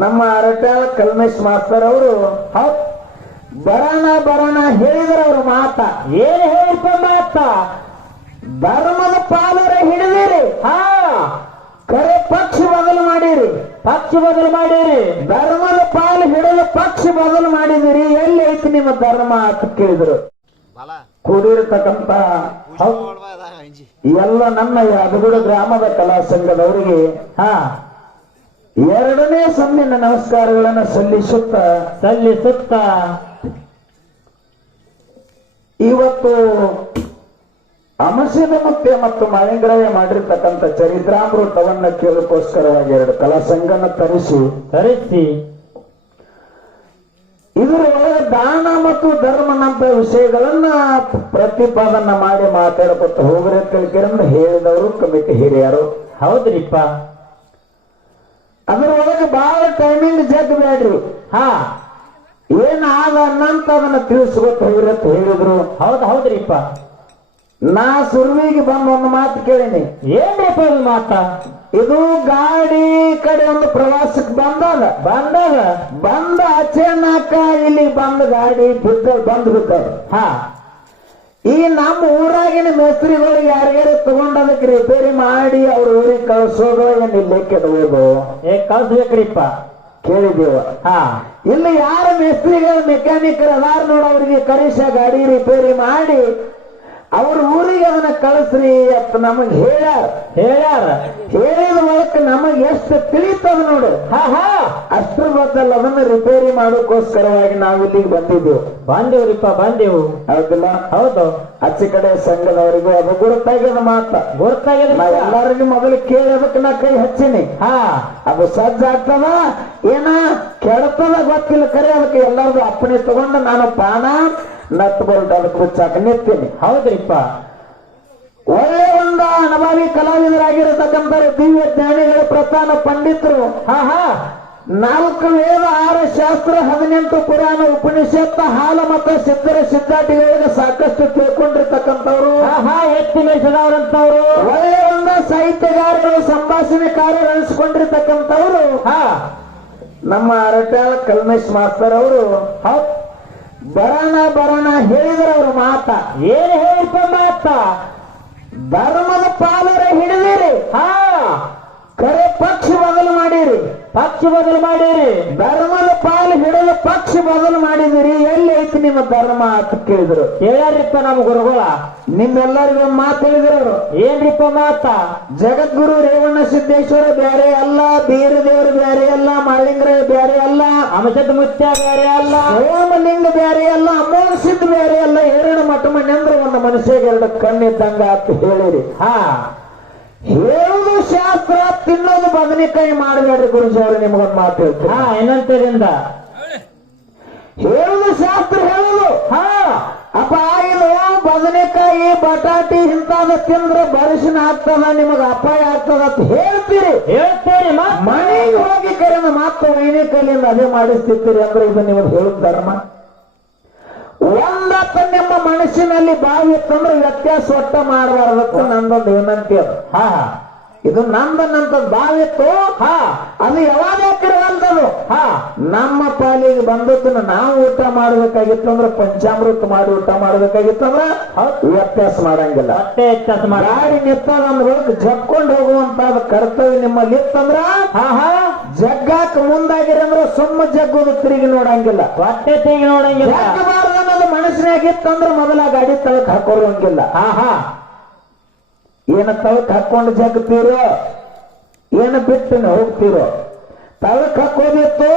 ನಮ್ಮ ಅರಟ್ಯಾಳ ಕಲ್ಮೇಶ್ ಮಾಸ್ತರ್ ಅವರು ಬರೋಣ ಹೇಳಿದ್ರ ಅವ್ರ ಮಾತ ಏನ್ ಹೇಳಿಪ್ಪ ಮಾತ? ಧರ್ಮದ ಪಾಲರ ಹಿಡಿದಿರಿ, ಕರೆ ಪಕ್ಷ ಬದಲು ಮಾಡಿರಿ. ಧರ್ಮದ ಪಾಲು ಹಿಡಿದು ಪಕ್ಷ ಬದಲು ಮಾಡಿದಿರಿ, ಎಲ್ಲಿ ಐತಿ ನಿಮ್ಮ ಧರ್ಮ ಅಂತ ಕೇಳಿದ್ರು. ಕೂಡಿರ್ತಕ್ಕಂತ ಎಲ್ಲ ನನ್ನ ಯಾದಗುಡ ಗ್ರಾಮದ ಕಲಾ ಸಂಘದವರಿಗೆ ಎರಡನೇ ಸಂದಿನ ನಮಸ್ಕಾರಗಳನ್ನು ಸಲ್ಲಿಸುತ್ತ ಇವತ್ತು ಅಮಸಿದ ಮುತ್ತೆ ಮತ್ತು ಮಾಳಿಂಗರಾಯ ಮಾಡಿರ್ತಕ್ಕಂಥ ಚರಿತ್ರಾಮೃತವನ್ನ ಕೇಳೋಕ್ಕೋಸ್ಕರವಾಗಿ ಎರಡು ಕಲಾ ಸಂಘನ ತರಿಸಿ ಇದರ ಒಳಗೆ ದಾನ ಮತ್ತು ಧರ್ಮನಂತ ವಿಷಯಗಳನ್ನ ಪ್ರತಿಪಾದನ ಮಾಡಿ ಮಾತಾಡಕೊತ್ತ ಹೋಗ್ರಿ ಅಂತ ಹೇಳಿದವರು ಕಮಿಟಿ ಹಿರಿಯರು. ಹೌದ್ರಿಪ್ಪ. ಅದ್ರ ಒಳಗೆ ಬಹಳ ಟೈಮಿಂಗ್ ಜಗ್ ಬೇಡ್ರಿ. ಏನಾದ ಅನ್ನಂತ ಅದನ್ನ ತಿಳಿಸ್ಕೊತ ಹೋಗ್ರಿ ಅಂತ ಹೇಳಿದ್ರು. ಹೌದ್ರಿಪ್ಪ. ನಾ ಸುರುವಿಗೆ ಬಂದ ಒಂದು ಮಾತು ಕೇಳಿನಿ. ಏನ್ರಿಪ್ಪ ಅದು ಮಾತ? ಇದು ಗಾಡಿ ಕಡೆ ಒಂದು ಪ್ರವಾಸಕ್ಕೆ ಬಂದ ಅಚಾನಕ ಇಲ್ಲಿ ಬಂದ ಗಾಡಿ ಬಿದ್ದ. ಈ ನಮ್ಮ ಊರಾಗಿನ ಮೇಸ್ತ್ರಿಗಳು ಯಾರ್ಯಾರು ತಗೊಂಡದಕ್ಕೆ ರಿಪೇರಿ ಮಾಡಿ ಅವ್ರ ಊರಿಗೆ ಕಳ್ಸೋದು ಏನ್ ಇಲ್ಲೇ ಕೆಡೋದು ಕಳ್ಸ್ಬೇಕ್ರಿಪ್ಪ ಕೇಳಿದೇವ. ಇಲ್ಲಿ ಯಾರ ಮೇಸ್ತ್ರಿಗಳು ಮೆಕ್ಯಾನಿಕರ್ ಅದಾರ ನೋಡ ಅವ್ರಿಗೆ ಕರೆಸ ಗಾಡಿ ರಿಪೇರಿ ಮಾಡಿ ಅವ್ರ ಊರಿಗೆ ಅದನ್ನ ಕಳಿಸ್ರಿ ಅಂತ ನಮಗ್ ಹೇಳ್ಯಾರ. ಹೇಳಿದ ಮೂಲಕ ನಮಗ್ ಎಷ್ಟು ತಿಳಿತದ ನೋಡು. ಅಷ್ಟ್ರ ಬದಲು ಅದನ್ನ ರಿಪೇರಿ ಮಾಡೋಕ್ಕೋಸ್ಕರವಾಗಿ ನಾವು ಇಲ್ಲಿಗೆ ಬಂದೇವ್ರಿಪ್ಪ. ಹೌದಿಲ್ಲ? ಹೌದು. ಆಚೆ ಕಡೆ ಸಂಘದವರಿಗೂ ಅದು ಗುರುತಾಗ್ಯದ ಗೊತ್ತಾಗ್ಯದ. ಎಲ್ಲರಿಗೂ ಮೊದಲು ಕೇಳಿ ಅದಕ್ಕೆ ನಾ ಕೈ ಹಚ್ಚಿನಿ. ಅದು ಸಜ್ಜಾಗ್ತದ ಏನ ಕೆಡತದ ಗೊತ್ತಿಲ್ಲ, ಕರೆ ಅದಕ್ಕೆ ಎಲ್ಲರಿಗೂ ಅಪ್ಪಣೆ ತಗೊಂಡು ನಾನು ಪಾನ ನಟ್ ಬೋಲ್ಟ್ ಅದಕ್ಕೆ ಬಿಚ್ಚಾಕ ನಿಂತೀನಿ. ಹೌದ್ರಿಪ್ಪ. ಒಳ್ಳೆ ಒಂದು ಅನುಭವಿ ಕಲಾವಿದರಾಗಿರತಕ್ಕಂಥ ದಿವ್ಯ ಜ್ಞಾನಿಗಳ ಪ್ರಧಾನ ಪಂಡಿತರು 4 ವೇದ 6 ಶಾಸ್ತ್ರ 18 ಪುರಾಣ ಉಪನಿಷತ್ ಹಾಲ ಮತ್ತು ಸಿದ್ಧಾಟಿಗಳಿಗೆ ಸಾಕಷ್ಟು ತಿಳ್ಕೊಂಡಿರ್ತಕ್ಕಂಥವ್ರು, ಎತ್ತಿನವರಂತವ್ರು, ಒಳ್ಳೆ ಒಂದು ಸಾಹಿತ್ಯಗಾರರು, ಸಂಭಾಷಣೆಕಾರರು ಅನಿಸ್ಕೊಂಡಿರ್ತಕ್ಕಂಥವ್ರು ನಮ್ಮ ಅರಟ್ಯಾಳ ಕಲ್ಮೇಶ್ ಮಾಸ್ತರ್ ಅವರು ಬರೋಣ ಹೇಳಿದ್ರ ಅವ್ರ ಮಾತ. ಏನ್ ಹೇಳಿಪ್ಪ ಮಾತ? ಧರ್ಮದ ಪಾಲರ ಹಿಡಿದಿರಿ, ಕರೆ ಪಕ್ಷ ಬದಲು ಮಾಡಿರಿ. ಧರ್ಮದ ಪಾಲು ಹಿಡಿದು ಪಕ್ಷ ಬದಲು ಮಾಡಿದಿರಿ, ಎಲ್ಲಿ ಐತಿ ನಿಮ್ಮ ಧರ್ಮ ಅಂತ ಕೇಳಿದ್ರು. ಹೇಳ್ಯಾರಿಪ್ಪ ನಮ್ಮ ಗುರುಗಳ. ನಿಮ್ಮೆಲ್ಲರಿಗೂ ಮಾತು ಹೇಳಿದ್ರು. ಏನ್ರಿಪ್ಪ ಮಾತ? ಜಗದ್ಗುರು ರೇವಣ್ಣ ಸಿದ್ದೇಶ್ವರ ಬ್ಯಾರೆ ಅಲ್ಲ, ಬೀರ ದೇವರು ಬ್ಯಾರೆ ಅಲ್ಲ, ಮಾಳಿಂಗರಾಯ ಬ್ಯಾರೆ ಅಲ್ಲ, ಅಮಸದ ಮುತ್ಯ ಬ್ಯಾರೆ ಅಲ್ಲ, ಸೋಮಲಿಂಗ ಬ್ಯಾರೆ ಅಲ್ಲ, ಅಮೋಘ ಸಿದ್ಧ ಬ್ಯಾರೆ ಅಲ್ಲ. 2 ಮಠಮಣಿ ಅಂದ್ರೆ ಒಂದು ಮನುಷ್ಯಗೆ 2 ಕಣ್ಣಿದ್ದಂಗ ಅಂತ ಹೇಳಿರಿ. ಹೇಳುದು ಶಾಸ್ತ್ರ, ತಿನ್ನೋದು ಬದನೆಕಾಯಿ ಮಾಡಬೇಡ್ರಿ ಗುರುಜಿ ಅವರು. ನಿಮಗೊಂದು ಮಾತು ಹೇಳ್ತೀರಾ? ಏನಂತರಿಂದ ಹೇಳುದು ಶಾಸ್ತ್ರ ಹೇಳುದು. ಅಪ್ಪ ಇದು ಬದನೆಕಾಯಿ ಬಟಾಟಿ ಇಂತಾದ ತಿಂದ್ರೆ ಬರಿಸಿನ ಆಗ್ತದ, ನಿಮಗ ಅಪಾಯ ಆಗ್ತದ ಅಂತ ಹೇಳ್ತೀರಿ. ಮನೆಗೆ ಹೋಗಿ ಕರೆದ ಮಾತು ವೈನೇ ಕೈಲಿಂದ ಅದೇ ಮಾಡಿಸ್ತಿರ್ತೀರಿ ಅಂದ್ರೆ ಇದು ನಿಮಗೆ ಹೇಳುದು ಧರ್ಮ? ಒಂದತ್ತ ನಿಮ್ಮ ಮನಸ್ಸಿನಲ್ಲಿ ಭಾವ ಇತ್ತಂದ್ರೆ ವ್ಯತ್ಯಾಸ ಒಟ್ಟ ಮಾಡಬಾರ್ದತ್ತ ನಂದೊಂದು ವಿನಂತಿ ಅದು. ಇದು ನಂದನ್ನಂತ ಭಾವ ಇತ್ತು, ಅದು ಯಾವಾಗ ಹಾಕಿರವಲ್ದದು. ನಮ್ಮ ಪಾಲಿಗೆ ಬಂದದ್ದನ್ನ ನಾವು ಊಟ ಮಾಡ್ಬೇಕಾಗಿತ್ತು ಅಂದ್ರೆ ಪಂಚಾಮೃತ ಮಾಡಿ ಊಟ ಮಾಡ್ಬೇಕಾಗಿತ್ತು ಅಂದ್ರೆ ವ್ಯತ್ಯಾಸ ಮಾಡಂಗಿಲ್ಲ. ಗಾಡಿ ನಿತ್ತದಂದ್ರ ಜಗ್ಕೊಂಡು ಹೋಗುವಂತ ಕರ್ತವ್ಯ ನಿಮ್ಮಲ್ಲಿ ಇತ್ತಂದ್ರ ಜಗ್ಗಾಕ ಮುಂದಾಗಿರಂದ್ರೆ ಸುಮ್ಮ ಜಗ್ಗೋದು ತಿರುಗಿ ನೋಡಂಗಿಲ್ಲ. ಹೊಟ್ಟೆ ತಿರುಗಿ ನೋಡಂಗಿಲ್ಲ. ಅನ್ನೋದು ಮನಸ್ಸಿನಾಗಿತ್ತಂದ್ರೆ ಮೊದಲ ಗಾಡಿ ತಳಕ್ ಹಾಕೋರಂಗಿಲ್ಲ. ಏನ ತಳಕ್ ಹಾಕೊಂಡು ಜಗ್ತೀರೋ, ಏನ ಬಿಟ್ಟು ಹೋಗ್ತೀರೋ. ತಳಕ್ ಹಾಕೋದಿತ್ತು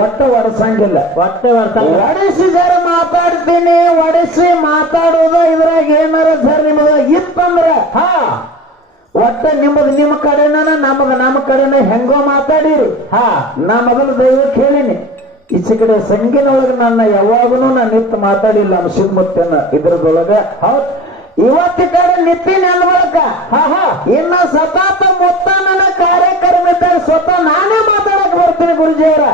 ಒಟ್ಟ ಒಡಸಂಗಿಲ್ಲ. ಒಡಿಸಿ ಜರ ಮಾತಾಡ್ತೀನಿ, ಒಡಿಸಿ ಮಾತಾಡೋದು ಇದ್ರಾಗ ಏನಾರ ಜರ ನಿಮಗ ಇತ್ತಂದ್ರ ಒಟ್ಟ ನಿಮ್ಮದು ನಿಮ್ಮ ಕಡೆನ ನಮಗ ನಮ್ಮ ಕಡೆನ ಹೆಂಗೋ ಮಾತಾಡಿರಿ. ನಾ ಮೊದಲು ದೈವಕ್ಕೆ ಹೇಳಿನಿ. ಈಚೆ ಕಡೆ ಸಂಗಿನೊಳಗೆ ನನ್ನ ಯಾವಾಗೂ ನಾನು ನಿಂತು ಮಾತಾಡಿಲ್ಲ. ಶಿವಮುತ್ತನ ಇದ್ರದೊಳಗ ಇವತ್ತಿ ಕಡೆ ನಿಂತೀನಿ ಅನ್ಬಳಕ ಇನ್ನ ಸತಾತ ಮೊತ್ತ ನನ್ನ ಕಾರ್ಯಕ್ರಮ ಇದ್ದಾಗ ಸ್ವತಃ ನಾನೇ ಮಾತಾಡಕ್ ಬರ್ತೀನಿ ಗುರುಜಿಯವರ.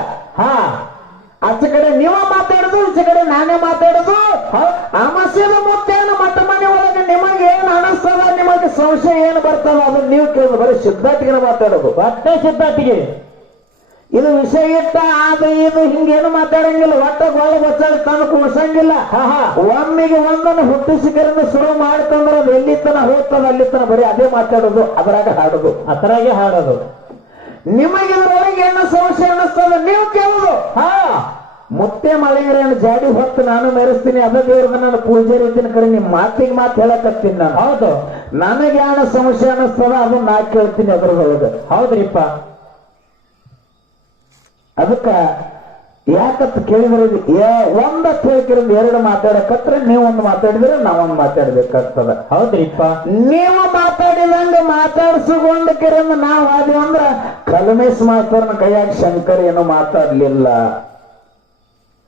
ಆಚ ಕಡೆ ನೀವ ಮಾತಾಡುದು, ಈಚೆ ಕಡೆ ನಾನೇ ಮಾತಾಡುದು. ಅಮಸ್ಯದ ಮುತ್ತೇನ ಮಠ ಮನೆ ಒಳಗೆ ನಿಮಗೆ ಏನ್ ಅನಿಸ್ತದ, ನಿಮಗೆ ಸಂಶಯ ಏನ್ ಬರ್ತದ ಅದನ್ನ ನೀವು ಕೇಳಿದ್ರು. ಬರೀ ಸಿದ್ಧಾಟಿಗೆ ಮಾತಾಡೋದು, ಬಟ್ಟೆ ಸಿದ್ಧಾಟಿಗೆ. ಇದು ವಿಷಯ ಇಟ್ಟ ಅದು ಇದು ಹಿಂಗೇನು ಮಾತಾಡಂಗಿಲ್ಲ. ಒಟ್ಟ ಗೋಳ ಗೊತ್ತಾಳಿ ತಂದು ಕೂರ್ಸಂಗಿಲ್ಲ. ಒಮ್ಮಿಗೆ ಒಂದನ್ನು ಹುಟ್ಟಿಸಿಕರಿಂದ ಶುರು ಮಾಡ್ತಂದ್ರೆ ಅದು ಎಲ್ಲಿತನ ಹೋಗ್ತದ ಅಲ್ಲಿತನ ಬರೀ ಅದೇ ಮಾತಾಡೋದು, ಅದರಾಗ ಹಾಡೋದು, ಅದರಾಗೆ ಹಾಡೋದು. ನಿಮಗೆ ಇದ್ರೊಳಗೆ ಏನು ಸಮಸ್ಯೆ ಅನ್ನಿಸ್ತದ ನೀವು ಕೇಳುದು. ಮುತ್ತೆ ಮಳೆಗರೇನು ಜಾಡಿ ಹೊತ್ತು ನಾನು ಮೆರೆಸ್ತೀನಿ, ಅದ ದೇವ್ರದ ನಾನು ಪೂಜಾರಿ ಇದ್ದೀನಿ ಕರೆ ನಿಮ್ ಮಾತಿಗೆ ಮಾತು ಹೇಳಕತ್ತೀನಿ ನಾನು. ಹೌದು, ನನಗೆ ಏನು ಸಮಸ್ಯೆ ಅನ್ನಿಸ್ತದ ಅದು ನಾ ಕೇಳ್ತೀನಿ ಅದ್ರೊಳಗೆ. ಹೌದ್ರಿಪ್ಪ. ಅದಕ್ಕ ಯಾಕತ್ ಕೇಳಿದ್ರೆ ಒಂದತ್ತು ಹೇಳ್ಕಿರಂದ ಎರಡು ಮಾತಾಡಕತ್ರ ನೀವು ಒಂದು ಮಾತಾಡಿದ್ರೆ ನಾವೊಂದು ಮಾತಾಡ್ಬೇಕಾಗ್ತದ. ಹೌದ್ರಿಪ್ಪ. ನೀವು ಮಾತಾಡಿದಂಗ ಮಾತಾಡ್ಸಿಕೊಂಡ ಕಿರಂದ ನಾವ್ ಆದ್ವಿ ಅಂದ್ರ ಕಲ್ಮೇಶ್ ಮಾಸ್ತರ್ನ ಕೈಯಾಗ ಶಂಕರ್ ಏನು ಮಾತಾಡ್ಲಿಲ್ಲ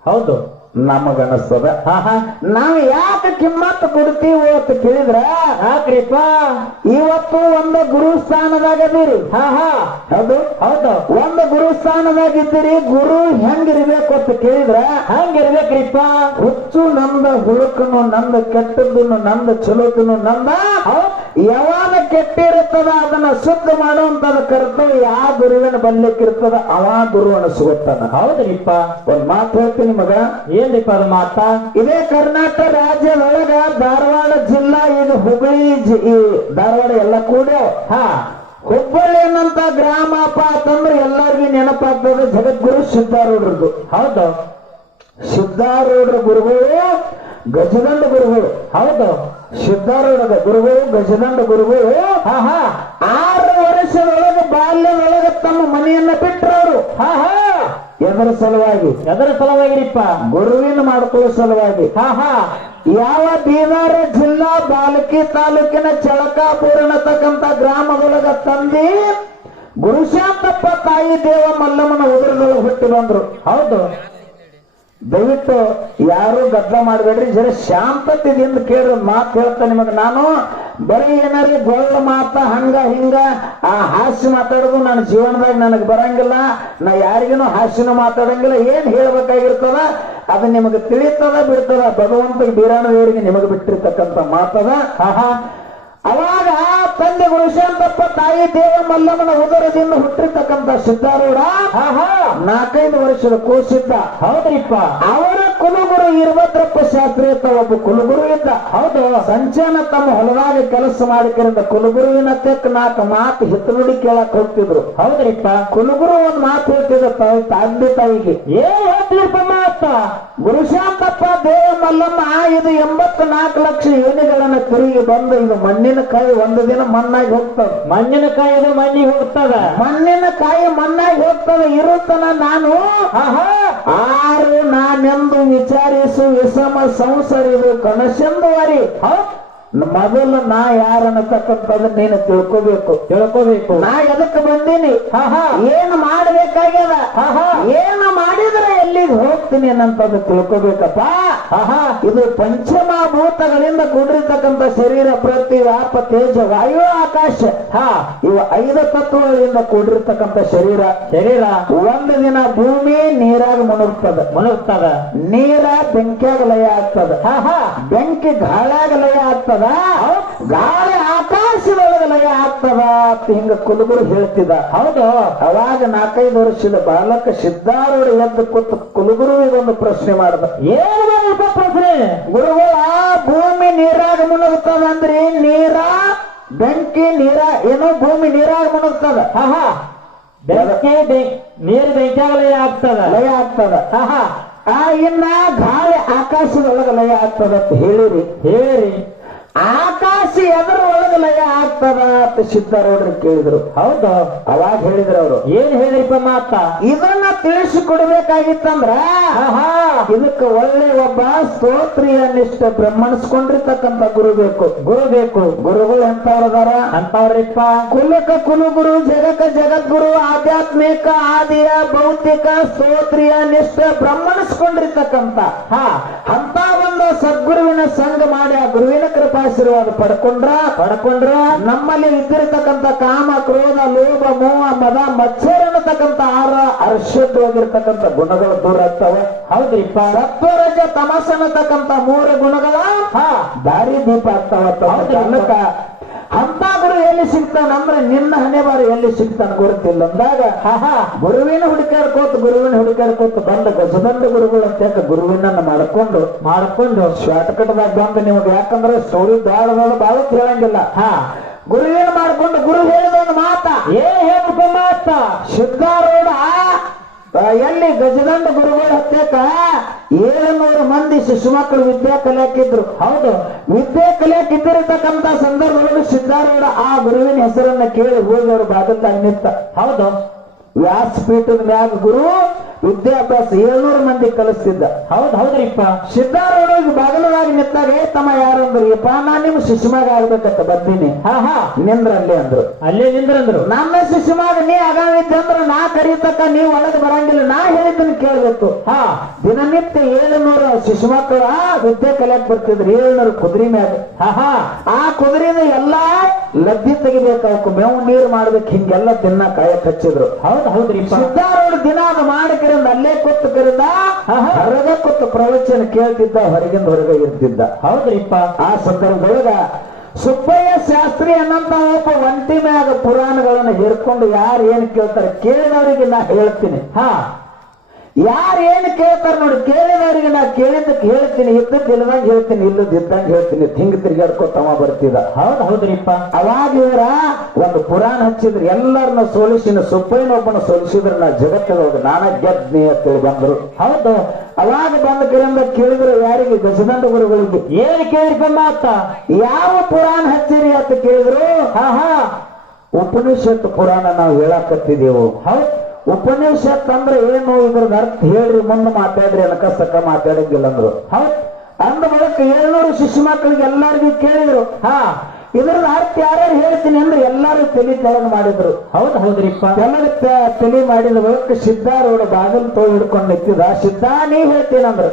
ಹೌದು ನಮಗನಸ್ತದ. ನಾವ್ ಯಾಕೆ ಕಿಮ್ಮತ್ ಕೊಡ್ತೀವಿ ಅಂತ ಕೇಳಿದ್ರ ಯಾಕ್ರಿಪ್ಪ ಇವತ್ತು ಒಂದು ಗುರುಸ್ಥಾನದಾಗ ಇದೀರಿ. ಹೌದು ಹೌದು, ಒಂದು ಗುರುಸ್ಥಾನದಾಗ ಇದ್ದೀರಿ. ಗುರು ಹೆಂಗಿರ್ಬೇಕು ಅಂತ ಕೇಳಿದ್ರ ಹಂಗಿರ್ಬೇಕ್ರಿಪ್ಪ. ಹುಚ್ಚು ನಂದ, ಹುಳುಕನು ನಂದ, ಕೆಟ್ಟದ್ದನ್ನು ನಂದ, ಚಲೋತನು ನಂದ. ಯಾವಾಗ ಕೆಟ್ಟಿರುತ್ತದ ಅದನ್ನ ಶುದ್ಧ ಮಾಡುವಂತದ ಕರ್ತವ್ಯ ಯಾವ ಗುರುವಿನ ಬಲ್ಯಕ್ಕಿರ್ತದ ಅವ ಗುರು ಅನಿಸ್ಕೊತಾನ. ಹೌದ್ರಿಪ್ಪ. ಒಂದ್ ಮಾತು ಹೇಳ್ತೀನಿ ಮಗ, ಏನ್ರಿಪ್ಪ ಅದು ಮಾತಾ? ಇದೇ ಕರ್ನಾಟಕ ರಾಜ್ಯದೊಳಗ ಧಾರವಾಡ ಜಿಲ್ಲಾ, ಇದು ಹುಬ್ಬಳ್ಳಿ ಈ ಧಾರವಾಡ ಎಲ್ಲ ಕೂಡ ಹುಬ್ಬಳ್ಳಿ ಅನ್ನಂತ ಗ್ರಾಮಪ್ಪ ಅಂತಂದ್ರೆ ಎಲ್ಲರಿಗೂ ನೆನಪಾಗ್ತದೆ ಜಗದ್ಗುರು ಸಿದ್ಧಾರೂಢರದು. ಹೌದು, ಸಿದ್ಧಾರೂಢರ ಗುರುಗಳು ಗಜದಂಡ ಗುರುಗಳು. ಹೌದು, ಸಿದ್ಧಾರೂಢದ ಗುರುಗಳು ಗಜದಂಡ ಗುರುಗಳು 6 ವರ್ಷದೊಳಗೆ ಬಾಲ್ಯದೊಳಗೆ ತಮ್ಮ ಮನೆಯನ್ನ ಬಿಟ್ಟರವರು. ಎದರ ಸಲುವಾಗಿ? ಎದರ ಸಲುವಾಗಿರಿಪ್ಪ? ಗುರುವಿನ ಮಾಡ್ಕೊಳ್ಳೋ ಸಲುವಾಗಿ. ಯಾವ ಬೀದರ ಜಿಲ್ಲಾ ಬಾಲಕಿ ತಾಲೂಕಿನ ಚಳಕಾಪುರ ಅನ್ನತಕ್ಕಂತ ಗ್ರಾಮದೊಳಗ ತಂದಿ ಗುರುಶಾಂತಪ್ಪ ತಾಯಿ ದೇವ ಮಲ್ಲಮ್ಮನ ಉದರದೊಳಗೆ ಹುಟ್ಟಿ ಬಂದ್ರು. ಹೌದು, ದಯವಿಟ್ಟು ಯಾರು ಗದ್ದ ಮಾಡಬೇಡ್ರಿ, ಜರ ಶಾಂತತೆಯಿಂದ ಕೇಳ್ರಿ. ಮಾತು ಹೇಳ್ತಾ ನಿಮಗ ನಾನು ಬರೀ ಏನಾರಿ ಗೊಳ್ಳ ಮಾತ ಹಂಗ ಹಿಂಗ ಆ ಹಾಸ್ಯ ಮಾತಾಡೋದು ನನ್ನ ಜೀವನದಾಗ ನನಗೆ ಬರಂಗಿಲ್ಲ. ನಾ ಯಾರಿಗೇನು ಹಾಸ್ಯನೂ ಮಾತಾಡಂಗಿಲ್ಲ. ಏನ್ ಹೇಳ್ಬೇಕಾಗಿರ್ತದ ಅದು ನಿಮಗೆ ತಿಳಿತದ ಬಿಡ್ತದ. ಭಗವಂತ ಬೀರಾಣ ದೇವರಿಗೆ ನಿಮಗೆ ಬಿಟ್ಟಿರ್ತಕ್ಕಂಥ ಮಾತದ. ಅವಾಗ ತಂದೆ ಗುರುಶಾಂತಪ್ಪ ತಾಯಿ ದೇವ ಮಲ್ಲಮ್ಮನ ಉದರದಿಂದ ಹುಟ್ಟಿರ್ತಕ್ಕಂಥ ಸಿದ್ಧಾರೂಢ 4-5 ವರ್ಷದ ಕೂಸಿದ್ದ. ಹೌದ್ರಿಪ್ಪ. ಅವರ ಕುಲಗುರು ಇರ್ಭದ್ರಪ್ಪ ಶಾಸ್ತ್ರಿ ಅಂತ ಒಬ್ಬ ಕುಲಗುರು ಇದ್ದ. ಹೌದು, ಸಂಚಾನ ತಮ್ಮ ಹೊಲದಾಗ ಕೆಲಸ ಮಾಡಿಕರಿಂದ ಕುಲಗುರುವಿನ ತೆಕ್ಕ 4 ಮಾತು ಹಿತ್ತು ನುಡಿ ಕೇಳಕ್ ಹೋಗ್ತಿದ್ರು. ಹೌದ್ರಿಪ್ಪ. ಕುಲಗುರು ಒಂದ್ ಮಾತು ಹೇಳ್ತಿದ್ದ ತಂದೆ ತಾಯಿಗೆ. ಏನ್ ಹೇಳ್ತಿರಪ್ಪ ಮಾತ? ಗುರುಶಾಂತಪ್ಪ ದೇವ ಮಲ್ಲಮ್ಮ ಇದು 84 ಲಕ್ಷ ಯೋನಿಗಳನ್ನ ತಿರುಗಿ ಬಂದು ಇದು ಮಣ್ಣಿನಕಾಯಿ ಒಂದು ದಿನ ಮಣ್ಣಾಗಿ ಹೋಗ್ತದ. ಮಣ್ಣಿನಕಾಯಿ ಇದು ಮಣ್ಣಿಗೆ ಹೋಗ್ತದ. ಮಣ್ಣಿನಕಾಯಿ ಮಣ್ಣಾಗಿ ಹೋಗ್ತದ. ಇರುತ್ತನ ನಾನು 6 ನಾನೆಂದು ವಿಚಾರಿಸು ವಿಷಮ ಸಂಸರಿದು ಕನಸೆಂದು ವರಿ. ಮೊದಲು ನಾ ಯಾರನ್ನತಕ್ಕಂಥದ್ದು ನೀನು ತಿಳ್ಕೋಬೇಕು. ನಾ ಎದಕ್ಕೆ ಬಂದೀನಿ, ಏನು ಮಾಡಬೇಕಾಗ್ಯದ, ಏನು ಮಾಡಿದ್ರೆ ಎಲ್ಲಿಗೆ ಹೋಗ್ತೀನಿ ಅನ್ನಂಥದ್ದು ತಿಳ್ಕೋಬೇಕಪ್ಪ. ಇದು ಪಂಚಮಭೂತಗಳಿಂದ ಕೂಡಿರ್ತಕ್ಕಂಥ ಶರೀರ, ಪ್ರತಿ ವ್ಯಾಪ ತೇಜ ವಾಯು ಆಕಾಶ, ಇವು 5 ತತ್ವಗಳಿಂದ ಕೂಡಿರ್ತಕ್ಕಂಥ ಶರೀರ. ಒಂದು ದಿನ ಭೂಮಿ ನೀರಾಗ ಮುಣುಗ್ತದ. ನೀರ ಬೆಂಕಿಯಾಗ ಲಯ ಆಗ್ತದ. ಬೆಂಕಿ ಗಾಳ್ಯಾಗ ಲಯ ಆಗ್ತದ. ಗಾಳಿ ಆಕಾಶದೊಳಗೆ ಲಯ ಆಗ್ತದ ಅಂತ ಹಿಂಗ ಕುಲಗುರು ಹೇಳ್ತಿದ್ದ. ಹೌದು, ಅವಾಗ 4-5 ವರ್ಷದ ಬಾಲಕ ಸಿದ್ಧಾರೂಢ ಎದ್ದು ಕೂತು ಕುಲಗುರು ಇದೊಂದು ಪ್ರಶ್ನೆ ಮಾಡ್ದ. ಏನು ಪ್ರಶ್ನೆ? ಗುರುಗಳ ಭೂಮಿ ನೀರಾಗ ಮುಣುಗ್ತದ ಅಂದ್ರಿ, ನೀರ ಬೆಂಕಿ ನೀರ ಏನೋ ಭೂಮಿ ನೀರಾಗ ಮುಣುಗ್ತದ. ಬೆಂಕಿ ನೀರು ಬೆಂಕಿಯಾಗ ಲಯ ಆಗ್ತದ. ಇನ್ನ ಗಾಳಿ ಆಕಾಶದೊಳಗೆ ಲಯ ಆಗ್ತದ ಅಂತ ಹೇಳಿರಿ. ಆಕಾಶ ಎದರ ಒಳಗೆ ಲಯ ಆಗ್ತದ ಅಂತ ಸಿದ್ಧಾರೂಢರು ಕೇಳಿದ್ರು. ಹೌದು, ಅವಾಗ ಹೇಳಿದ್ರು ಅವರು. ಏನ್ ಹೇಳಿಪ್ಪ ಮಾತ? ಇದನ್ನ ತಿಳಿಸಿಕೊಡ್ಬೇಕಾಗಿತ್ತಂದ್ರ ಇದಕ್ಕೆ ಒಳ್ಳೆ ಒಬ್ಬ ಸ್ತೋತ್ರಿಯ ನಿಷ್ಠ ಬ್ರಹ್ಮಣಿಸ್ಕೊಂಡಿರ್ತಕ್ಕಂಥ ಗುರು ಬೇಕು. ಗುರುಗಳು ಎಂತವ್ರದಾರ? ಅಂತವ್ರಿಪ್ಪ. ಕುಲಕ ಕುಲಗುರು, ಜಗಕ ಜಗದ್ಗುರು, ಆಧ್ಯಾತ್ಮಿಕ ಆದಿಯ ಭೌತಿಕ ಸ್ತೋತ್ರಿಯ ನಿಷ್ಠ ಬ್ರಹ್ಮಣಿಸ್ಕೊಂಡಿರ್ತಕ್ಕಂಥ ಅಂತ ಒಂದು ಸದ್ಗುರುವಿನ ಸಂಘ ಮಾಡಿ ಆ ಗುರುವಿನ ಕೃಪಾಶೀರ್ವಾದ ಪಡ್ಕೊಂಡ್ರ ನಮ್ಮಲ್ಲಿ ಇದ್ದಿರತಕ್ಕಂಥ ಕಾಮ, ಕ್ರೋಧ, ಲೋಭ, ಮೋಹ, ಮದ, ಮತ್ಸರ ಅನ್ನತಕ್ಕಂಥ 6 ಅರ್ಷದ್ವಾಗಿರ್ತಕ್ಕಂಥ ಗುಣಗಳು ದೂರ ಆಗ್ತವೆ. ಹೌದ್ರಿಪ್ಪ. ಸತ್ವರಜ ತಮಸ್ ಅನ್ನತಕ್ಕಂಥ 3 ಗುಣಗಳ ದಾರಿ ದೀಪ ಆಗ್ತಾವ. ಅಂತ ಗುರು ಎಲ್ಲಿ ಸಿಗ್ತಾನಂದ್ರೆ ನಿನ್ನ ಹಣೆ ಬಾರಿ ಎಲ್ಲಿ ಸಿಗ್ತಾನ ಗೊತ್ತಿಲ್ಲ ಅಂದಾಗ ಗುರುವಿನ ಹುಡುಕಾಡ್ಕೋತ ಬಂದ ಗಜದಂಡ ಗುರುಗಳು ಅಂತ ಗುರುವಿನನ್ನ ಮಾಡ್ಕೊಂಡು ಶಾರ್ಟ್ ಕಟ್ದಾಗ ಬಂದ ನಿಮಗೆ ಯಾಕಂದ್ರೆ ಸ್ಟೋರಿ ಬಾಳ ಹೇಳಂಗಿಲ್ಲ ಗುರುವಿನ ಮಾಡ್ಕೊಂಡು ಗುರು ಹೇಳಿದ ಒಂದು ಮಾತಾ ಹೇಳ್ಬೇಕು ಮಾತ ಸಿದ್ಧಾರೂಢ ಎಲ್ಲಿ ಗಜದಂಡ ಗುರುಗಳ ಹತ್ತೇಕ 700 ಮಂದಿ ಶಿಶು ಮಕ್ಕಳು ವಿದ್ಯಾ ಕಲಿಯಾಕಿದ್ರು. ಹೌದು, ವಿದ್ಯೆ ಕಲಿಯಾಕಿದ್ದಿರತಕ್ಕಂತ ಸಂದರ್ಭದಲ್ಲಿ ಸಿದ್ಧಾರೂಢ ಆ ಗುರುವಿನ ಹೆಸರನ್ನ ಕೇಳಿ ಹೋಗಿ ಅವರು ಬಾಗಲ್ದಾಗ ನಿಂತ. ಹೌದು, ವ್ಯಾಸಪೀಠದ ಮ್ಯಾಗ ಗುರು ವಿದ್ಯಾಭ್ಯಾಸ 700 ಮಂದಿ ಕಲಿಸ್ತಿದ್ದ. ಹೌದ್ರಿಪ್ಪ. ಸಿದ್ಧಾರೂಢ ಬಾಗಲವಾಗಿ ನಿಂತಾಗ ತಮ್ಮ ಯಾರಂದ್ರು, ಯಪ್ಪ ನಾ ನಿಮ್ ಶಿಶುಮಾಗ ಆಗ್ಬೇಕಂತ ಬಂದೀನಿ, ನಿಂದ್ರ ಅಲ್ಲೇ ಅಂದ್ರು. ಅಲ್ಲೇ ನಿಂದ್ರಂದ್ರು. ನನ್ನ ಶಿಶುಮಾಗ ನೀ ಅಗಾವಿದ್ದಂದ್ರ ನಾ ಕರೀತಕ್ಕ ನೀವ್ ಒಳಗೆ ಬರಂಗಿಲ್ಲ, ನಾ ಹೇಳಿದ್ದನ್ನು ಕೇಳ್ಬೇಕು. ದಿನನಿತ್ಯ 700 ಶಿಶು ಮಕ್ಕಳ ವಿದ್ಯೆ ಕಲಿಯಾಕ್ ಬರ್ತಿದ್ರು. 700 ಕುದುರೆ ಮ್ಯಾಗ. ಆ ಕುದುರೆನ ಎಲ್ಲಾ ಲದ್ದಿ ತೆಗಿಬೇಕು, ಅವಕ್ಕೆ ಮೇವು ನೀರು ಮಾಡ್ಬೇಕು, ಹಿಂಗೆಲ್ಲ ದಿನ ಕಾಯಕ್ ಹಚ್ಚಿದ್ರು. ಹೌದ್ರಿ. ಸಿದ್ಧಾರೂಢ ದಿನ ಅದು ಮಾಡಿಕರಿಂದ ಅಲ್ಲೇ ಕೂತು ಕರಿಂದ ಹೊರಗೆ ಕೂತು ಪ್ರವಚನ ಕೇಳ್ತಿದ್ದ, ಹೊರಗೆ ಇರ್ತಿದ್ದ. ಹೌದ್ರಿಪ್ಪ. ಆ ಸಂದರ್ಭದೊಳಗ ಸುಬ್ಬಯ್ಯ ಶಾಸ್ತ್ರಿ ಅನ್ನಂತ ಒಬ್ಬ ಒಂಟಿ ಮ್ಯಾಗ ಪುರಾಣಗಳನ್ನ ಹೇರ್ಕೊಂಡು ಯಾರು ಏನ್ ಕೇಳ್ತಾರೆ ಕೇಳಿದವರಿಗೆ ನಾ ಹೇಳ್ತೀನಿ. ಯಾರು ಏನು ಕೇಳ್ತಾರ ನೋಡಿ, ಕೇಳಿದವರಿಗೆ ನಾ ಕೇಳಿದ್ದಕ್ಕೆ ಹೇಳ್ತೀನಿ, ಇದ್ದದ್ದು ಇಲ್ಲದಂಗ ಹೇಳ್ತೀನಿ, ಇಲ್ಲದ ಇದ್ದಂಗೆ ಹೇಳ್ತೀನಿ. ಹಿಂಗ್ ತಿರ್ಗಾಡ್ಕೊತವ ಬರ್ತಿದ್ದ. ಹೌದ್ರಿಪ್ಪ. ಅವಾಗ ಇವರ ಒಂದು ಪುರಾಣ ಹಚ್ಚಿದ್ರು, ಎಲ್ಲರನ್ನ ಸೋಲಿಸಿನ ಸುಬ್ಬಯ್ಯನೊಬ್ಬನ ಸೋಲಿಸಿದ್ರು, ನಾ ಜಗತ್ತಿನೊಳಗೆ ನಾನ ಗೆದ್ನಿ ಅಂತೇಳಿ ಬಂದ್ರು. ಹೌದು, ಅವಾಗ ಬಂದ ಕಡೆಯಿಂದ ಕೇಳಿದ್ರು ಯಾರಿಗೆ, ಗಜದಂಡ ಗುರುಗಳಿಗೆ. ಏನ್ ಕೇಳಿರ್ಪ ಮಾತ, ಯಾವ ಪುರಾಣ ಹಚ್ಚಿರಿ ಅಂತ ಕೇಳಿದ್ರು. ಉಪನಿಷತ್ ಪುರಾಣ ನಾವು ಹೇಳಕತ್ತಿದೆವು. ಹೌದು, ಉಪನಿಷತ್ ಅಂದ್ರೆ ಏನು, ಇದ್ರದ ಅರ್ಥ ಹೇಳ್ರಿ, ಮುಂದೆ ಮಾತಾಡ್ರಿ, ಅನಕಸಕ್ಕ ಮಾತಾಡಂಗಿಲ್ಲ ಅಂದ್ರು. ಹೌದ್, ಅಂದ ಬಳಿಕ 700 ಶಿಶು ಮಕ್ಕಳಿಗೆ ಎಲ್ಲರಿಗೂ ಕೇಳಿದ್ರು. ಇದ್ರದ ಅರ್ಥ ಯಾರ್ಯಾರು ಹೇಳ್ತೀನಿ ಅಂದ್ರೆ ಎಲ್ಲಾರು ತಲೆ ತೆಳಗ್ ಮಾಡಿದ್ರು. ಹೌದ್ರಿಪ್ಪ. ಎಲ್ಲರೂ ತಲೆ ಮಾಡಿದ ಬಳಿಕ ಸಿದ್ಧಾರೂಢ ಬಾಗಲ್ ತೋಳು ಹಿಡ್ಕೊಂಡು ನಿಂತಿದ. ಸಿದ್ಧಾ ನೀವ್ ಹೇಳ್ತೀನಂದ್ರು.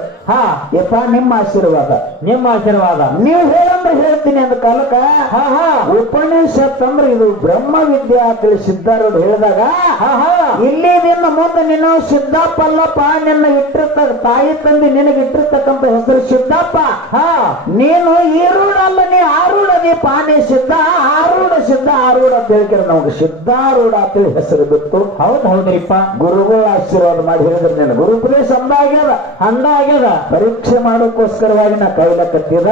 ಯಪ್ಪ ನಿಮ್ಮ ಆಶೀರ್ವಾದ ನೀವು ಹೇಳಂದ್ರೆ ಹೇಳ್ತೀನಿ ಅಂದ ಕಾಲಕ್ಕ ಉಪನಿಷತ್ ಅಂದ್ರೆ ಇದು ಬ್ರಹ್ಮ ವಿದ್ಯೆ ಅಂತೇಳಿ ಸಿದ್ಧಾರೂಢ ಹೇಳಿದಾಗ, ಇಲ್ಲಿ ನಿನ್ನ ಮುಂದೆ ನೀನು ಸಿದ್ದಪ್ಪ ಅಲ್ಲಪ್ಪ, ನಿನ್ನ ಇಟ್ಟಿರ್ತ ತಾಯಿ ತಂದೆ ನಿನಗೆ ಇಟ್ಟಿರ್ತಕ್ಕಂಥ ಹೆಸರು ಸಿದ್ದಪ್ಪ. ನೀನು ಈರೂಢ ಅಲ್ಲ, ನೀ ಆರೂಢ ದೀಪ, ನೀ ಸಿದ್ಧ ಆರೂಢ ಅಂತ ಹೇಳ್ಕಿರ ನಮ್ಗೆ ಸಿದ್ಧಾರೂಢ ಅಂತೇಳಿ ಹೆಸರು ಬಿತ್ತು. ಹೌದ್ರಿಪ್ಪ. ಗುರುಗಳು ಆಶೀರ್ವಾದ ಮಾಡಿ ಹೇಳಿದ್ರೆ ನೀನು ಗುರುಪದೇಶ ಅಂದಾಗ್ಯದ ಪರೀಕ್ಷೆ ಮಾಡೋಕ್ಕೋಸ್ಕರವಾಗಿ ನಾ ಕೈಲಕತ್ತಿದ.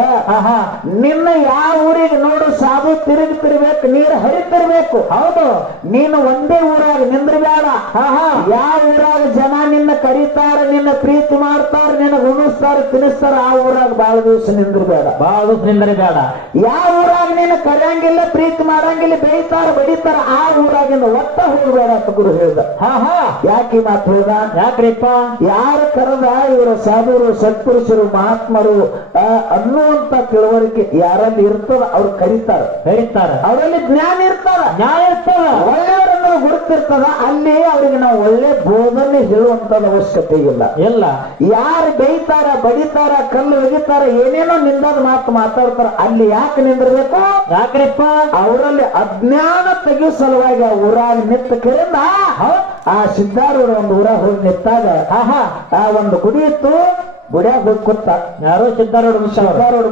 ನಿನ್ನ ಯಾವ ಊರಿಗೆ ನೋಡು ಸಾಧು ತಿರುಗ್ತಿರ್ಬೇಕು, ನೀರು ಹರಿತಿರ್ಬೇಕು. ಹೌದು, ನೀನು ಒಂದೇ ಊರಾಗ ನಿಂದ್ರಬೇಡ. ಯಾವ ಊರಾಗ ಜನ ನಿನ್ನ ಕರೀತಾರ, ನಿನ್ನ ಪ್ರೀತಿ ಮಾಡ್ತಾರ, ನಿನ್ನ ಉಣಿಸ್ತಾರ, ತಿನ್ನಿಸ್ತಾರ, ಆ ಊರಾಗ ಬಹಳ ದಿವಸ ನಿಂದ್ರಬೇಡ. ಯಾವ ಊರಾಗ ನೀನು ಕರೆಯಂಗಿಲ್ಲ, ಪ್ರೀತಿ ಮಾಡಂಗಿಲ್ಲ, ಬೇಯ್ತಾರ ಬಡಿತಾರ, ಆ ಊರಾಗಿಂದ ಒಟ್ಟ ಹೋಗಬೇಡ ಅಂತ ಗುರು ಹೇಳ್ದ. ಯಾಕೆ ಈ ಮಾತು ಹೇಳ್ದ? ಯಾಕ್ರಿಪ್ಪ? ಯಾರು ಕರೆದ ಇವರ ಸಾಧುರು, ಸತ್ಪುರುಷರು, ಮಹಾತ್ಮರು ಅನ್ನುವಂತ ತಿಳುವಳಿಕೆ ಯಾರಲ್ಲಿ ಇರ್ತದ ಅವ್ರು ಕರೀತಾರ. ಅವರಲ್ಲಿ ಜ್ಞಾನ ಇರ್ತದ, ಒಳ್ಳೆಯವರನ್ನು ಗುರುತಿರ್ತದ. ಅಲ್ಲಿ ಅವ್ರಿಗೆ ನಾವು ಒಳ್ಳೆ ಬೋಧನೆ ಹೇಳುವಂತದ ಅವಶ್ಯಕತೆ ಇಲ್ಲ. ಯಾರು ಬೈತಾರ, ಬಡಿತಾರ, ಕಲ್ಲು ಒಗಿತಾರ, ಏನೇನೋ ನಿಂದಾದ ಮಾತು ಮಾತಾಡ್ತಾರ, ಅಲ್ಲಿ ಯಾಕೆ ನಿಂದಿರ್ಬೇಕು? ಯಾಕ್ರಿಪ್ಪ? ಅವರಲ್ಲಿ ಅಜ್ಞಾನ ತೆಗೆಯುವ ಸಲುವಾಗಿ ಆ ಊರಾಗ ನಿಂತ ಕರಿಂದ ಆ ಸಿದ್ಧಾರೂಢ ಒಂದು ಊರಾಗ ಹೋಗಿ ನಿಂತಾಗ ಆ ಒಂದು ಗುಡಿ ಇತ್ತು. ಗುಡಿಯಾಗ ಹೋಗಿ ಕೂತ ಯಾರೋ ಸಿದ್ಧಾರೂಢ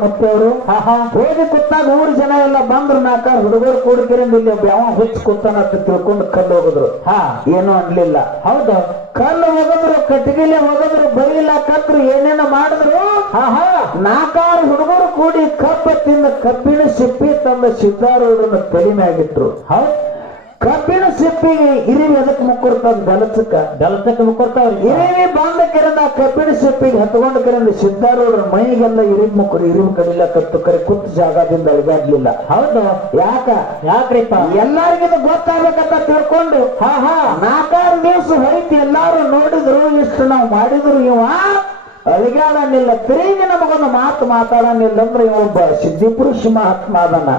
ಮುತ್ತೆಯವರು ಹೋಗಿ ಕೂತಾಗ ಊರ್ ಜನ ಎಲ್ಲ ಬಂದ್ರು. 4 ಹುಡುಗರು ಕೂಡಿಕರಿಂದ ಇಲ್ಲಿ ಯಾವ ಹುಚ್ಚ ಕೂತಾನ ಅಂತ ತಿಳ್ಕೊಂಡು ಕಲ್ಲು ಹೋಗಿದ್ರು. ಏನೂ ಅನ್ಲಿಲ್ಲ. ಹೌದು, ಕಲ್ಲು ಹೋಗಿದ್ರು, ಕಟ್ಟಿಗೆಲೆ ಹೋಗಿದ್ರು, ಬೈಲ ಕತ್ರು, ಏನೇನೋ ಮಾಡಿದ್ರು. 4 ಹುಡುಗರು ಕೂಡಿ ಕಬ್ಬಿನ ಸಿಪ್ಪಿ ತಂದ ಸಿದ್ಧಾರೂಢನ ತಲೆ ಮ್ಯಾಗಿಟ್ರು. ಹೌದು, ಕಬ್ಬಿನ ಸಿಪ್ಪಿಗೆ ಇರಿವಿ ಅದಕ್ಕೆ ಮುಕ್ಕೊಡ್ತಾವ, ಗಲಸಕ್ಕೆ ಮುಕ್ಕೊಡ್ತಾವ್ರಿ. ಇರಿವಿ ಬಂದ ಕರಿಂದ ಕಬ್ಬಿನ ಸಿಪ್ಪಿಗೆ ಹತ್ಕೊಂಡ ಕರಿಂದ ಸಿದ್ಧಾರೂಢರ ಮೈಗೆಲ್ಲ ಇರಿವಿ ಮುಕ್ಕರು, ಇರಿವಿ ಕಡಿಲ ಕತ್ತು ಕರೆ ಕೂತ್ ಜಾಗದಿಂದ ಅಳಿಗಾಡ್ಲಿಲ್ಲ. ಹೌದು, ಯಾಕ್ರಿಪ್ಪ? ಎಲ್ಲರಿಗಿದು ಗೊತ್ತಾಗ್ಬೇಕಂತ ತಿಳ್ಕೊಂಡು 4 ದಿವಸ ಹೊಯ್ತು. ಎಲ್ಲಾರು ನೋಡಿದ್ರು, ಇಷ್ಟು ನಾವು ಮಾಡಿದ್ರು, ಇವ ಅಳಿಗಾಡನಿಲ್ಲ, ತಿರುಗಿ ನಮಗೊಂದು ಮಾತು ಮಾತಾಡನಿಲ್ಲ ಅಂದ್ರೆ ಇವೊಬ್ಬ ಸಿದ್ಧಿಪುರುಷ ಮಹಾತ್ಮ ಅದನ್ನ.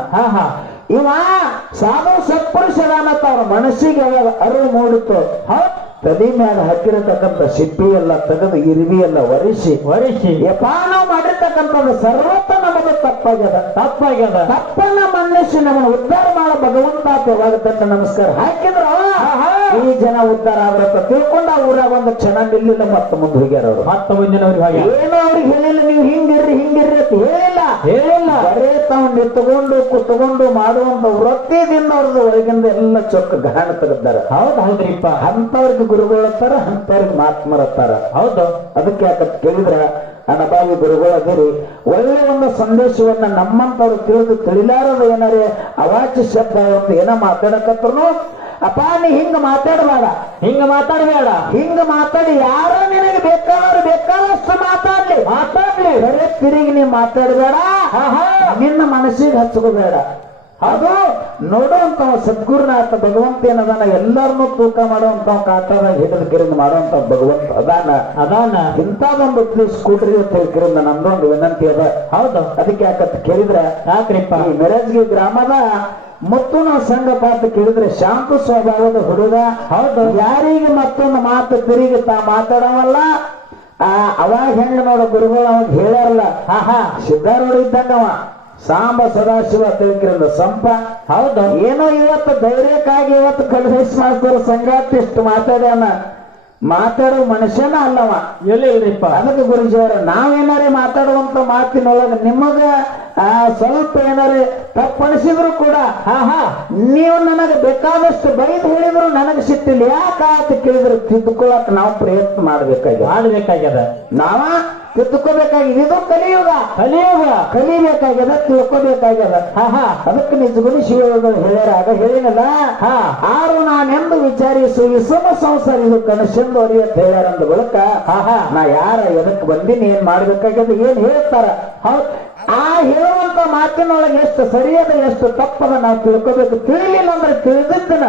ಇವ ಸಾಧು ಸತ್ಪುರುಷ ಅದಾನತ್ತ ಅವ್ರ ಮನಸ್ಸಿಗೆ ಅವಾಗ ಅರಿವು ಮೂಡಿತು. ತಲೆ ಮ್ಯಾಲ ಹಾಕಿರತಕ್ಕಂಥ ಸಿಪ್ಪಿ ಎಲ್ಲ ತೆಗೆದು ಇರಿವಿ ಎಲ್ಲ ಒರೆಸಿ ಯಪ್ಪ ನಾವು ಮಾಡಿರ್ತಕ್ಕಂಥದ್ದು ಸರ್ವತ್ತ ನಮಗೆ ತಪ್ಪಾಗ್ಯದ. ತಪ್ಪನ್ನ ಮನ್ನಿಸಿ ನಮ್ಮನ್ನು ಉದ್ಧಾರ ಮಾಡೋ ಭಗವಂತ ನಮಸ್ಕಾರ ಹಾಕಿದ್ರು. ಈ ಜನ ಉದ್ಧಾರ ಆಗ್ರತ ತಿಳ್ಕೊಂಡ ಆ ಊರಾಗ ಒಂದು ಕ್ಷಣ ನಿಲ್ಲಿಲ್ಲ ಮತ್ತೆ ಮುಂದೆ ಹೋಗ್ಯಾರ ಅವ್ರು. ಮತ್ತ ಮುಂದಿನವ್ರಿಗೆ ಹಾಗೆ ಏನೋ ಅವ್ರಿಗೆ ಹೇಳಿಲ್ಲ, ನೀವು ಹಿಂಗಿರ್ರಿ ಅಂತ ಹೇಳಿಲ್ಲ. ಬರೇ ತಾವು ನಿಂತುಕೊಂಡು ಕುತ್ಕೊಂಡು ಮಾಡುವಂತ ವೃತ್ತಿದಿಂದ ಅವ್ರದ್ದು ಒಳಗಿಂದ ಎಲ್ಲ ಚೊಕ್ಕ ಗಾಣ ತೆಗೆದಾರ. ಹೌದ್ರಿಪ್ಪ. ಅಂತವ್ರಿಗೆ ಗುರುಗಳತ್ತಾರ, ಅಂತವ್ರಿಗೆ ಮಾತ್ಮರತ್ತಾರ. ಹೌದು. ಅದಕ್ಕೆ ಯಾಕಂತ ಕೇಳಿದ್ರ ಅನಬಾವಿ ಗುರುಗಳು ಅದಿರಿ ಒಳ್ಳೆ ಒಂದು ಸಂದೇಶವನ್ನ ನಮ್ಮಂತವ್ರು ತಿಳಿಲಾರದ ಏನಾರೇ ಅವಾಚ್ಯ ಶಬ್ದ ಒಂದು ಏನೋ ಮಾತಾಡಕತ್ರು ಅಪ್ಪ ನೀ ಹಿಂಗ ಮಾತಾಡಬೇಡ, ಹಿಂಗ ಮಾತಾಡಿ ಯಾರೋ ನಿನಗೆ ಬೇಕಾದಷ್ಟು ಮಾತಾಡ್ಲಿ ಬರೇ ತಿರುಗಿ ನೀ ಮಾತಾಡಬೇಡ, ನಿನ್ನ ಮನಸ್ಸಿಗೆ ಹಚ್ಕೋಬೇಡ. ಅದು ನೋಡುವಂತ ಸದ್ಗುರುನಾಥ ಭಗವಂತ ಏನದಾನ ಎಲ್ಲರನ್ನೂ ತೂಕ ಮಾಡುವಂತ ಕಾಟದಾಗ ಹಿಡಿದ ಕಿರಿಂದ ಮಾಡುವಂತ ಭಗವಂತ ಅದಾನ ಇಂಥದೊಂದು ಪ್ಲೀಸ್ ಕೊಡ್ರಿ ಅಂತ ಹೇಳ್ಕಿರಿಂದ ನಮ್ದೊಂದು ವಿನಂತಿ ಅದ. ಹೌದು. ಅದಕ್ಕೆ ಯಾಕಂತ ಕೇಳಿದ್ರೆ ಯಾಕ್ರಿಪ್ಪ ಈ ಮೆರಜ್ಗಿ ಗ್ರಾಮದ ಮತ್ತೊಂದು ಸಂಘಪ ಅಂತ ಕೇಳಿದ್ರೆ ಶಾಂತ ಸ್ವಭಾವದ ಹುಡುಗ. ಹೌದು. ಯಾರಿಗೆ ಮತ್ತೊಂದು ಮಾತು ತಿರುಗಿ ತಾ ಮಾತಾಡವಲ್ಲ. ಅವಾಗ ಹೆಂಗ ನೋಡ ಗುರುಗಳು ಅವಾಗ ಹೇಳ್ಯಾರಲ್ಲ, ಸಿದ್ಧಾರೂಢ ಇದ್ದಂಗವ ಸಾಂಬ ಸದಾಶಿವ ತಿಳ್ಕಿರಿಂದ ಸಂಪ. ಹೌದು. ಏನೋ ಇವತ್ತು ಧೈರ್ಯಕ್ಕಾಗಿ ಇವತ್ತು ಕಲ್ಮೇಶ್ ಮಾಸ್ತರ್ ಸಂಗಾತಿ ಇಷ್ಟು ಮಾತಾಡೋ ಮನುಷ್ಯನ ಅಲ್ಲವ. ಎಲ್ಲಿಲ್ರಿಪ್ಪ. ಅದಕ್ಕೆ ಗುರುಜಿಯವರ ನಾವೇನಾರೇ ಮಾತಾಡುವಂತ ಮಾತಿನೊಳಗೆ ನಿಮಗ ಸ್ವಲ್ಪ ಏನಾರೇ ತಪ್ಪಣಿಸಿದ್ರು ಕೂಡ ನೀವು ನನಗೆ ಬೇಕಾದಷ್ಟು ಬೈದು ಹೇಳಿದ್ರು ನನಗೆ ಸಿಟ್ಟಿಲ್ಲ. ಯಾಕೆ ಕೇಳಿದ್ರು ತಿದ್ದುಕೊಳ್ಳಕ್ ನಾವು ಪ್ರಯತ್ನ ಮಾಡ್ಬೇಕಾಗ್ಯದ. ನಾವ ತಿದ್ದುಕೋಬೇಕಾಗಿದೆ. ಇದು ಕಲಿಬೇಕಾಗ್ಯದ, ತಿಳ್ಕೋಬೇಕಾಗ್ಯದ. ಅದಕ್ಕೆ ನಿಜಗುಣ ಶಿವಗಳು ಹೇಳ್ಯಾರ ಹೇಳಿನಲ್ಲ, ಆರು ನಾನೆಂದು ವಿಚಾರಿಸು ಈ ಸಂಸಾರ ಇದು ಕನಸೆಂದು ಅರಿಯತ್ ಹೇಳ್ಯಾರ ಅಂದ ಬಳಿಕ ನಾ ಯಾರ ಎದಕ್ ಬಂದಿನಿ ಏನ್ ಮಾಡ್ಬೇಕಾಗ್ಯದ ಏನ್ ಹೇಳ್ತಾರ. ಹೌದ್. ಆ ಹೇಳುವಂತ ಮಾತಿನೊಳಗೆ ಎಷ್ಟು ಸರಿಯಾದ ಎಷ್ಟು ತಪ್ಪದ ನಾವು ತಿಳ್ಕೋಬೇಕು. ತಿಳಿಲಿಲ್ಲ ಅಂದ್ರೆ ತಿಳಿದಿದ್ದನ